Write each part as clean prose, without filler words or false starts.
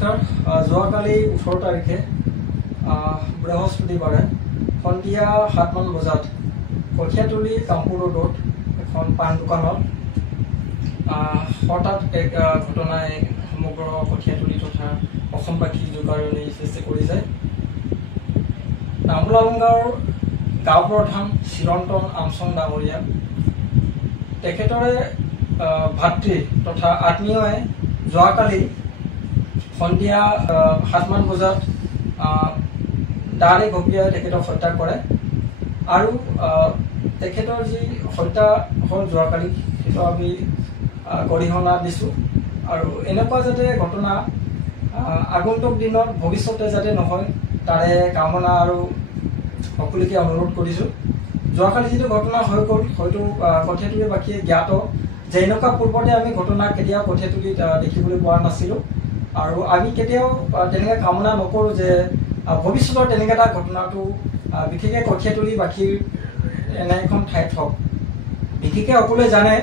নমস্কাৰ। যোৱাকালি 18 তাৰিখে বৃহস্পতিবাৰে সন্ধিয়া 7মান বজাত কঠীয়াতলী কামপুৰ ৰোডত এখন পাণ দোকানত হঠাৎ এক ঘটনাই সমগ্ৰ কঠীয়াতলী তথা অসমবাসী জোকাৰণি সৃষ্টি কৰিছে। তামোলালং গাঁৱৰ গাঁও প্ৰধান চিৰন্তন আমচং ডাঙৰীয়া তেখেতৰে ভাতৃ তথা আত্মীয়ই যোৱাকালি সন্ধিয়া 7মান বজাত দাৰে ঘপিয়াই তেখেতক হত্যা কৰে আৰু তেখেতৰ যি হত্যা হ'ল যোৱাকালি সেইটো আমি গৰিহণা দিছোঁ আৰু এনেকুৱা যাতে ঘটনা আগন্তুক দিনত ভৱিষ্যতে যাতে নহয় তাৰে কামনা আৰু সকলোকে অনুৰোধ কৰিছোঁ। যোৱাকালি যিটো ঘটনা হৈ গ'ল হয়তো কঠীয়াতলীবাসীয়ে জ্ঞাত যে এনেকুৱা পূৰ্বতে আমি ঘটনা কেতিয়াও কঠীয়াতলীত দেখিবলৈ পোৱা নাছিলোঁ আৰু আমি কেতিয়াও তেনেকৈ কামনা নকৰোঁ যে ভৱিষ্যতৰ তেনেকৈ এটা ঘটনাটো বিশেষকৈ কঠীয়াতলীবাসীৰ এনে এখন ঠাইত হওক। বিশেষকৈ সকলোৱে জানে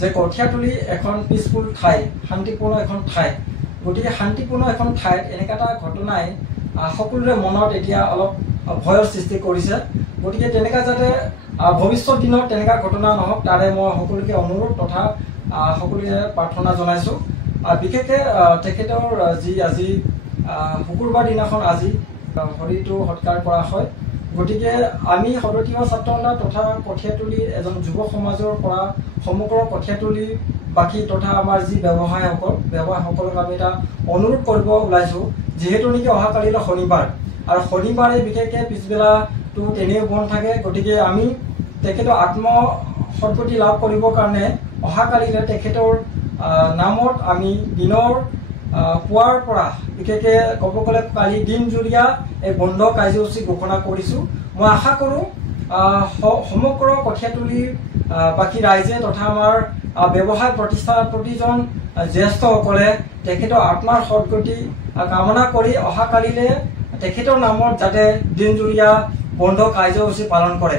যে কঠীয়াতলী এখন পিচফুল ঠাই, শান্তিপূৰ্ণ এখন ঠাই। গতিকে শান্তিপূৰ্ণ এখন ঠাইত এনেকুৱা এটা ঘটনাই সকলোৰে মনত এতিয়া অলপ ভয়ৰ সৃষ্টি কৰিছে। গতিকে তেনেকুৱা যাতে ভৱিষ্যত দিনত তেনেকুৱা ঘটনা নহওক তাৰে মই সকলোকে অনুৰোধ তথা সকলোকে প্ৰাৰ্থনা জনাইছোঁ। বিশেষকৈ তেখেতৰ যি আজি শুকুৰবাৰ দিনাখন আজি শৰীৰটো সৎকাৰ কৰা হয়। গতিকে আমি সদতীয় ছাত্ৰ সন্থা তথা কঠীয়াতলীৰ এজন যুৱ সমাজৰ পৰা সমগ্ৰ কঠীয়াতলীবাসী তথা আমাৰ যি ব্যৱসায়সকলক আমি এটা অনুৰোধ কৰিব ওলাইছোঁ, যিহেতু নেকি অহাকালিলৈ শনিবাৰ আৰু শনিবাৰে বিশেষকৈ পিছবেলাটো তেনেই বন্ধ থাকে। গতিকে আমি তেখেতৰ সদ্গতি লাভ কৰিবৰ কাৰণে অহাকালিলৈ তেখেতৰ নামত আমি দিনৰ পুৱাৰ পৰা বিশেষকৈ ক'ব গ'লে কালি দিনজুৰীয়া এই বন্ধ কাৰ্যসূচী ঘোষণা কৰিছোঁ। মই আশা কৰোঁ সমগ্ৰ কঠীয়াতলীৰ বাকী ৰাইজে তথা আমাৰ ব্যৱসায় প্ৰতিষ্ঠানৰ প্ৰতিজন জ্যেষ্ঠসকলে তেখেতৰ আত্মাৰ সদ্গতি কামনা কৰি অহাকালিলৈ তেখেতৰ নামত যাতে দিনজুৰীয়া বন্ধ কাৰ্যসূচী পালন কৰে।